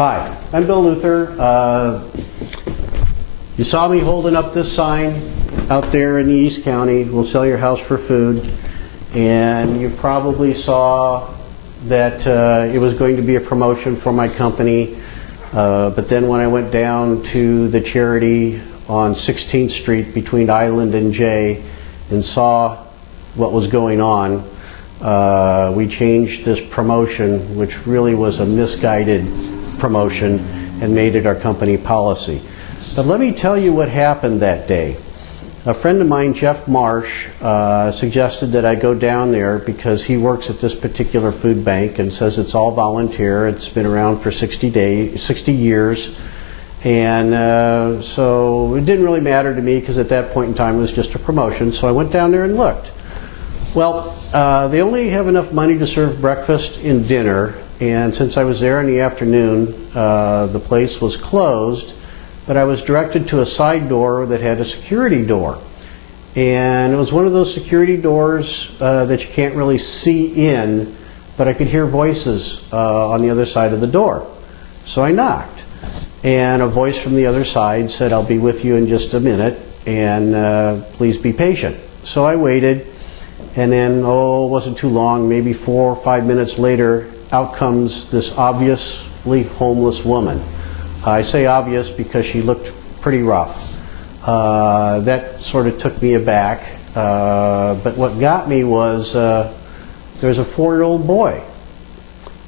Hi, I'm Bill Luther. You saw me holding up this sign out there in the East County, "We'll sell your house for food." And you probably saw that it was going to be a promotion for my company. But then when I went down to the charity on 16th Street between Island and J and saw what was going on, we changed this promotion, which really was a misguided promotion, and made it our company policy. But let me tell you what happened that day. A friend of mine, Jeff Marsh, suggested that I go down there because he works at this particular food bank and says it's all volunteer. It's been around for 60 years. And so it didn't really matter to me because at that point in time it was just a promotion. So I went down there and looked. Well, they only have enough money to serve breakfast and dinner. And since I was there in the afternoon, the place was closed. But I was directed to a side door that had a security door. And it was one of those security doors that you can't really see in, but I could hear voices on the other side of the door. So I knocked. And a voice from the other side said, "I'll be with you in just a minute, and please be patient." So I waited, and then, it wasn't too long, maybe 4 or 5 minutes later, out comes this obviously homeless woman. I say obvious because she looked pretty rough. That sort of took me aback. But what got me was there was a 4-year-old boy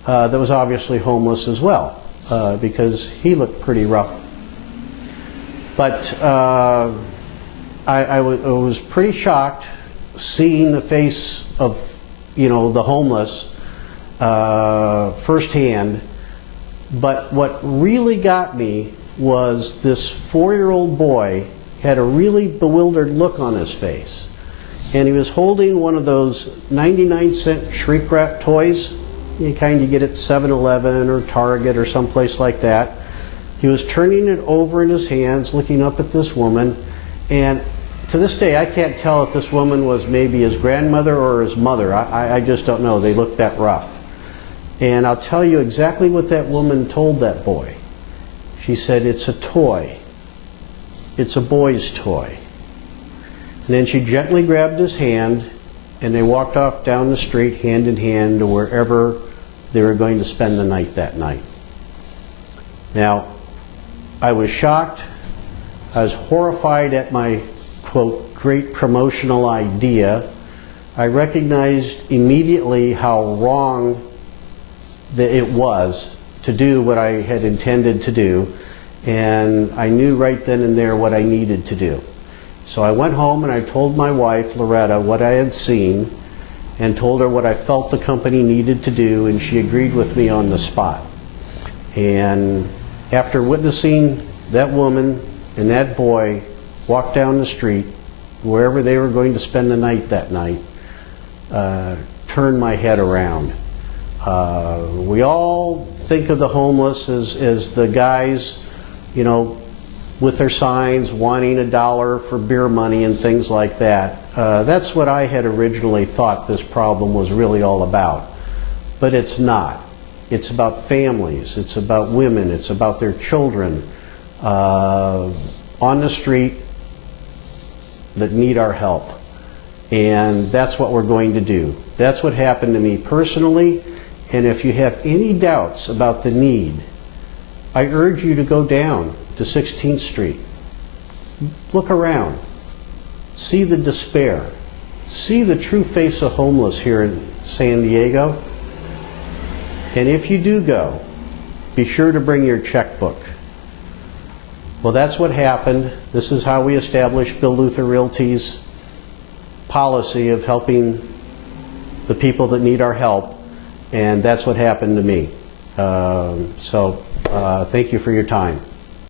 that was obviously homeless as well because he looked pretty rough. But I was pretty shocked seeing the face of, the homeless firsthand. But what really got me was this 4-year-old boy had a really bewildered look on his face. And he was holding one of those 99-cent shrink wrap toys, the kind you get at 7-Eleven or Target or someplace like that. He was turning it over in his hands, looking up at this woman. And to this day, I can't tell if this woman was maybe his grandmother or his mother. I just don't know. They looked that rough. And I'll tell you exactly what that woman told that boy. She said, "It's a toy. It's a boy's toy." And then she gently grabbed his hand, and they walked off down the street hand in hand to wherever they were going to spend the night that night. Now, I was shocked. I was horrified at my, quote, great promotional idea. I recognized immediately how wrong that it was to do what I had intended to do, and I knew right then and there what I needed to do. So I went home and I told my wife, Loretta, what I had seen and told her what I felt the company needed to do, and she agreed with me on the spot. And after witnessing that woman and that boy walk down the street, wherever they were going to spend the night that night, turned my head around. We all think of the homeless as the guys, with their signs wanting $1 for beer money and things like that. That's what I had originally thought this problem was really all about. But it's not. It's about families. It's about women. It's about their children on the street that need our help. And that's what we're going to do. That's what happened to me personally. And if you have any doubts about the need, I urge you to go down to 16th Street. Look around. See the despair. See the true face of homeless here in San Diego. And if you do go, be sure to bring your checkbook. Well, that's what happened. This is how we established Bill Luther Realty's policy of helping the people that need our help. And that's what happened to me. Thank you for your time.